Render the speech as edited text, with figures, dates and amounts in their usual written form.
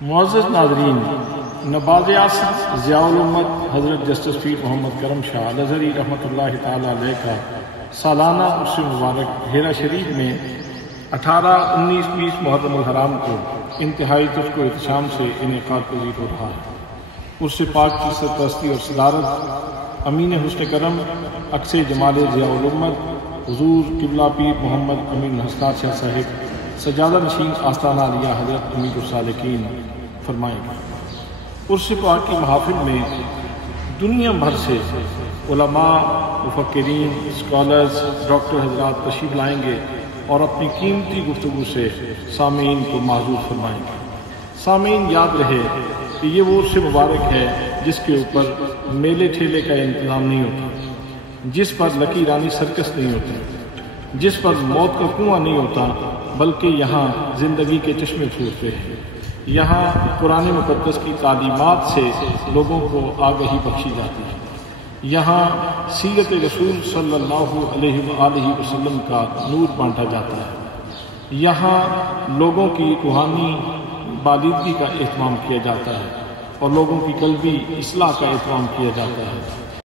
معزز ناظرین، نباز اعظم ضیاء الامت حضرت جسٹس پیر محمد کرم شاہ الازہری رحمۃ اللہ تعالی علیہ کا سالانہ عرس مبارک ہیرا شریف میں 18، 19، 20 محرم الحرام کو انتہائی تشک و احتشام سے انعقاد پذیر ہو رہا ہے۔ عرس پاک کی سرپرستی اور صدارت امین حسن کرم عکس جمال ضیاء الامت حضور قبلہ پیر محمد امین حسنات شاہ صاحب سجادہ نشین آستانہ عالیہ حضرت امیر السالکین فرمائیں گے۔ عرس پاک کی محافل میں دنیا بھر سے علماء، مفکرین، اسکالرز، ڈاکٹر حضرات تشریف لائیں گے اور اپنی قیمتی گفتگو سے سامعین کو معذور فرمائیں گے۔ سامعین یاد رہے کہ یہ وہ عرس مبارک ہے جس کے اوپر میلے ٹھیلے کا انتظام نہیں ہوتا، جس پر لکی رانی سرکس نہیں ہوتی، جس پر موت کا کنواں نہیں ہوتا، بلکہ یہاں زندگی کے چشمے پھوٹتے ہیں۔ یہاں قرآن مقدس کی تعلیمات سے لوگوں کو آگہی بخشی جاتی ہے۔ یہاں سیرت رسول صلی اللہ علیہ وآلہ وسلم کا نور بانٹا جاتا ہے۔ یہاں لوگوں کی روحانی بالیدگی کا اہتمام کیا جاتا ہے اور لوگوں کی قلبی اصلاح کا اہتمام کیا جاتا ہے۔